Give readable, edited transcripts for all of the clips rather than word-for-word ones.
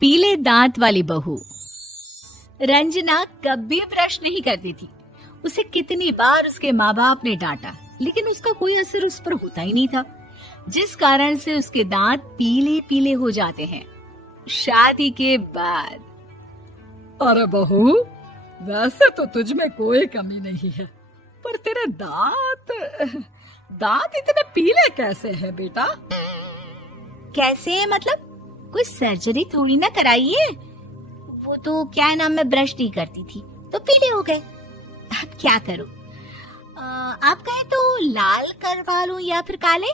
पीले दांत वाली बहू। रंजना कभी ब्रश नहीं करती थी। उसे कितनी बार उसके माँ बाप ने डांटा, लेकिन उसका कोई असर उस पर होता ही नहीं था, जिस कारण से उसके दांत पीले पीले हो जाते हैं। शादी के बाद अरे बहू, वैसे तो तुझ में कोई कमी नहीं है, पर तेरे दांत इतने पीले कैसे हैं बेटा? कैसे मतलब? कोई सर्जरी थोड़ी ना कराई है। वो तो क्या नाम, मैं ब्रश नहीं करती थी तो पीले हो गए। अब क्या करूं? आप कहें तो लाल करवा लूं या फिर काले?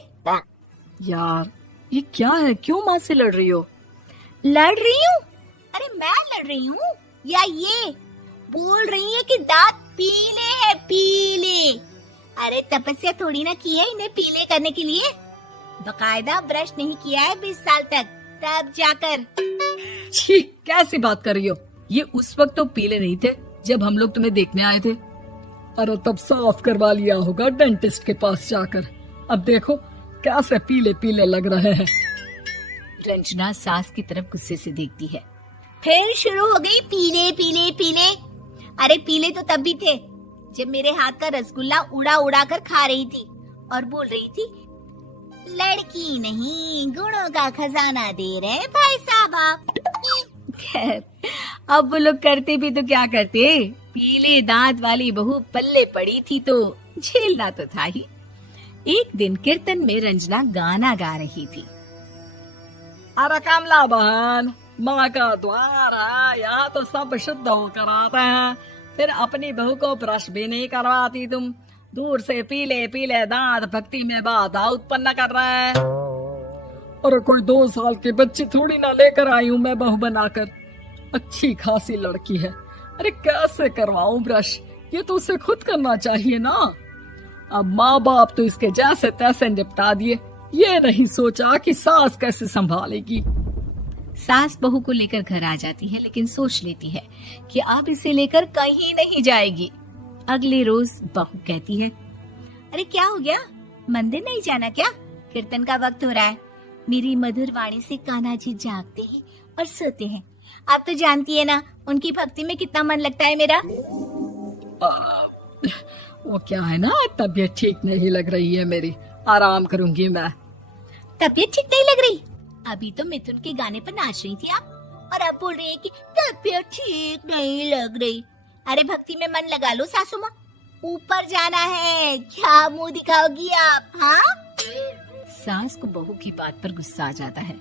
यार ये क्या है, क्यों माँ से लड़ रही हो? लड़ रही हूँ? अरे मैं लड़ रही हूँ या ये बोल रही है कि दांत पीले हैं, पीले। अरे तपस्या थोड़ी ना की है इन्हें पीले करने के लिए। बकायदा ब्रश नहीं किया है 20 साल तक, तब जाकर। छी, कैसी बात कर रही हो? ये उस वक्त तो पीले नहीं थे जब हम लोग तुम्हें देखने आए थे। अरे तब साफ करवा लिया होगा डेंटिस्ट के पास जाकर। अब देखो कैसे पीले पीले लग रहे हैं। रंजना सास की तरफ गुस्से से देखती है। फिर शुरू हो गई पीले पीले पीले। अरे पीले तो तब भी थे जब मेरे हाथ का रसगुल्ला उड़ा उड़ा कर खा रही थी और बोल रही थी, लड़की नहीं गुणों का खजाना दे रहे भाई साहब आप। खैर, अब वो लोग करते भी तो क्या करते, पीले दांत वाली बहू पल्ले पड़ी थी तो झेलना तो था ही। एक दिन कीर्तन में रंजना गाना गा रही थी। अरे कमला बहन, माँ का द्वार है, यहाँ तो सब शुद्ध होकर आते हैं, फिर अपनी बहू को ब्रश भी नहीं करवाती तुम। दूर से पीले पीले दांत भक्ति में बाधा उत्पन्न कर रहे हैं। अरे कोई 2 साल की बच्ची थोड़ी ना लेकर आई हूँ मैं बहू बनाकर। अच्छी खासी लड़की है, अरे कैसे करवाऊं ब्रश? ये तो उसे खुद करना चाहिए ना। अब माँ बाप तो इसके जैसे तैसे निपटा दिए, ये नहीं सोचा कि सास कैसे संभालेगी। सास बहू को लेकर घर आ जाती है, लेकिन सोच लेती है कि अब इसे लेकर कहीं नहीं जाएगी। अगले रोज बहू कहती है, अरे क्या हो गया, मंदिर नहीं जाना क्या? कीर्तन का वक्त हो रहा है। मेरी मधुर वाणी से कान्हा जी जागते हैं और सोते हैं। आप तो जानती है ना उनकी भक्ति में कितना मन लगता है मेरा। वो क्या है ना, तबीयत ठीक नहीं लग रही है मेरी, आराम करूंगी मैं। तबीयत ठीक नहीं लग रही? अभी तो मिथुन के गाने पर नाच रही थी आप, और अब बोल रही है कि तबीयत ठीक नहीं लग रही। अरे भक्ति में मन लगा लो सासू माँ, ऊपर जाना है, क्या मुंह दिखाओगी आप? हाँ? सास को बहू की बात पर गुस्सा आ जाता है।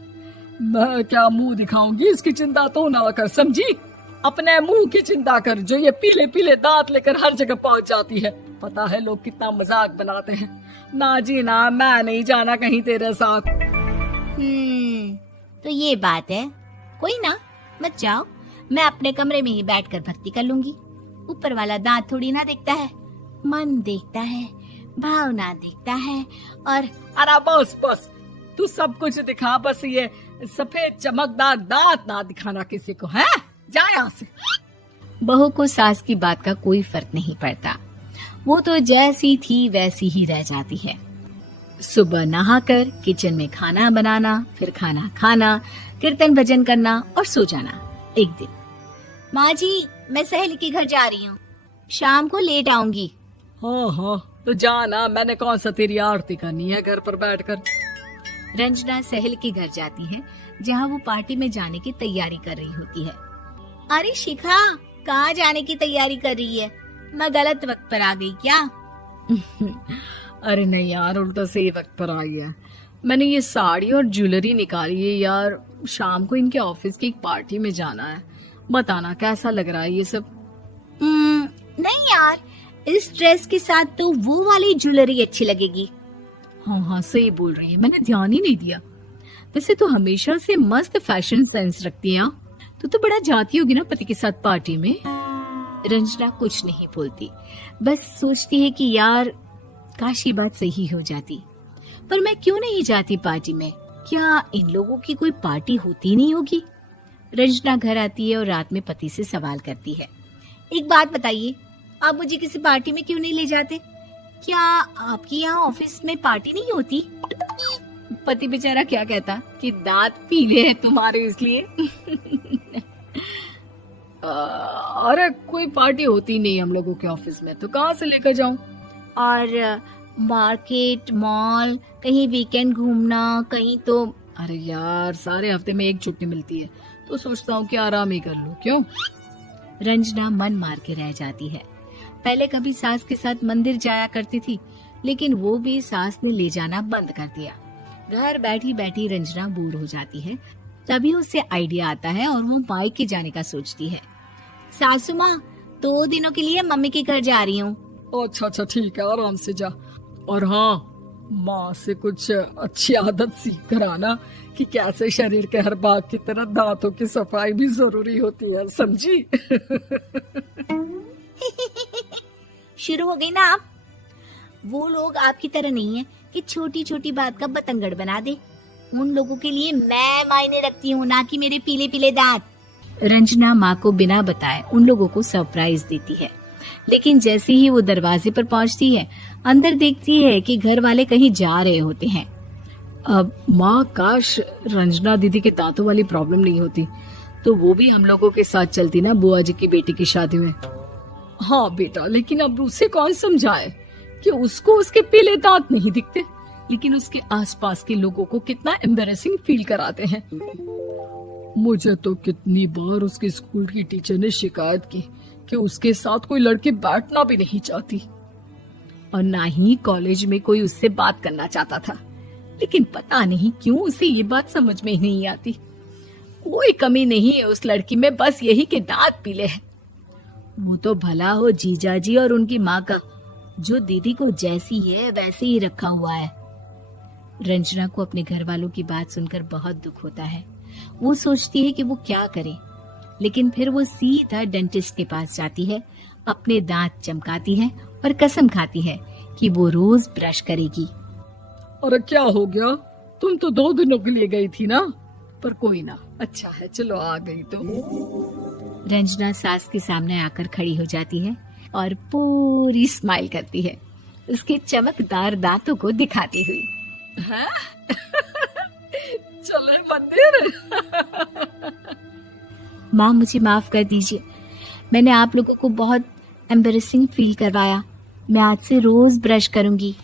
मैं क्या मुंह दिखाऊंगी, इसकी चिंता तो ना कर, समझी? अपने मुंह की चिंता कर, जो ये पीले पीले दांत लेकर हर जगह पहुंच जाती है। पता है लोग कितना मजाक बनाते हैं। ना जी ना, मैं नहीं जाना कहीं तेरे साथ। तो ये बात है, कोई ना, मत जाओ, मैं अपने कमरे में ही बैठकर भक्ति कर लूंगी। ऊपर वाला दांत थोड़ी ना देखता है, मन देखता है, भावना देखता है। और अरे बस बस, तू सब कुछ दिखा, बस ये सफेद चमकदार दांत ना दिखाना किसी को, है? जा यहाँ से। बहू को सास की बात का कोई फर्क नहीं पड़ता, वो तो जैसी थी वैसी ही रह जाती है। सुबह नहाकर किचन में खाना बनाना, फिर खाना खाना, कीर्तन भजन करना और सो जाना। एक दिन, माँ जी मैं सहेली के घर जा रही हूँ, शाम को लेट आऊंगी। हाँ हाँ तो जाना, मैंने कौन सा तेरी आरती करनी है घर पर बैठकर। रंजना सहेली के घर जाती है, जहाँ वो पार्टी में जाने की तैयारी कर रही होती है। अरे शिखा, कहाँ जाने की तैयारी कर रही है? मैं गलत वक्त पर आ गई क्या? अरे नहीं यार, उल्टा सही वक्त पर आ गया। मैंने ये साड़ी और ज्वेलरी निकाली है यार, शाम को इनके ऑफिस की एक पार्टी में जाना है। बताना कैसा लग रहा है ये सब? नहीं यार, इस ड्रेस के साथ तो वो वाली ज्वेलरी अच्छी लगेगी। हाँ हाँ सही बोल रही है, मैंने ध्यान ही नहीं दिया। वैसे तो हमेशा से मस्त फैशन सेंस रखती है। तो बड़ा जाती होगी ना पति के साथ पार्टी में। रंजना कुछ नहीं बोलती, बस सोचती है कि यार काश ये बात सही हो जाती, पर मैं क्यों नहीं जाती पार्टी में? क्या इन लोगों की कोई पार्टी होती नहीं होगी? रंजना घर आती है और रात में पति से सवाल करती है, एक बात बताइए, आप मुझे किसी पार्टी में क्यों नहीं ले जाते? क्या आपके यहाँ ऑफिस में पार्टी नहीं होती? पति बेचारा क्या कहता कि दांत पीले हैं तुम्हारे इसलिए। अरे कोई पार्टी होती नहीं हम लोगों के ऑफिस में, तो कहाँ से लेकर जाऊं? और मार्केट, मॉल, कहीं वीकेंड घूमना, कहीं तो। अरे यार, सारे हफ्ते में एक छुट्टी मिलती है, तो सोचता हूँ कि आराम ही कर लूं। क्यों? रंजना मन मार के रह जाती है। पहले कभी सास के साथ मंदिर जाया करती थी, लेकिन वो भी सास ने ले जाना बंद कर दिया। घर बैठी बैठी रंजना बोर हो जाती है। तभी उसे आइडिया आता है और वो मायके जाने का सोचती है। सासू माँ, 2 दिनों के लिए मम्मी के घर जा रही हूँ। अच्छा ठीक है, आराम से जा। और हाँ, माँ से कुछ अच्छी आदत सीख कर आना कि कैसे शरीर के हर भाग की तरह दांतों की सफाई भी जरूरी होती है, समझी? शुरू हो गई ना आप। वो लोग आपकी तरह नहीं है कि छोटी छोटी बात का बतंगड़ बना दे। उन लोगों के लिए मैं मायने रखती हूँ, ना कि मेरे पीले पीले दांत। रंजना माँ को बिना बताए उन लोगों को सरप्राइज देती है, लेकिन जैसे ही वो दरवाजे पर पहुंचती है, अंदर देखती है कि घर वाले कहीं जा रहे होते हैं। अब माँ, काश रंजना दीदी के दांतों वाली प्रॉब्लम नहीं होती, तो वो भी हम लोगों के साथ चलती ना बुआ जी की बेटी की शादी में। हाँ बेटा, लेकिन अब उसे कौन समझाए कि उसको उसके पीले दांत नहीं दिखते, लेकिन उसके आसपास के लोगों को कितना एम्बैरेसिंग फील कराते हैं। मुझे तो कितनी बार उसके स्कूल की टीचर ने शिकायत की कि उसके साथ कोई लड़की बैठना भी नहीं चाहती, और ना ही कॉलेज में कोई उससे बात करना चाहता था। लेकिन पता नहीं क्यों उसे ये बात समझ में ही नहीं आती। कोई कमी नहीं है उस लड़की में, बस यही कि दांत पीले हैं। वो तो भला हो जीजा जी और उनकी माँ का, जो दीदी को जैसी है वैसे ही रखा हुआ है। रंजना को अपने घर वालों की बात सुनकर बहुत दुख होता है। वो सोचती है कि वो क्या करे, लेकिन फिर वो सीधा डेंटिस्ट के पास जाती है, अपने दांत चमकाती है और कसम खाती है कि वो रोज ब्रश करेगी। अरे क्या हो गया? तुम तो 2 दिनों के लिए गई थी ना, पर कोई ना, अच्छा है, चलो आ गई तो। रंजना सास के सामने आकर खड़ी हो जाती है और पूरी स्माइल करती है, उसके चमकदार दांतों को दिखाती हुई। हैं? चले मंदिर। माँ, मुझे माफ कर दीजिए, मैंने आप लोगों को बहुत एम्बैरेसिंग फील करवाया। मैं आज से रोज ब्रश करूंगी।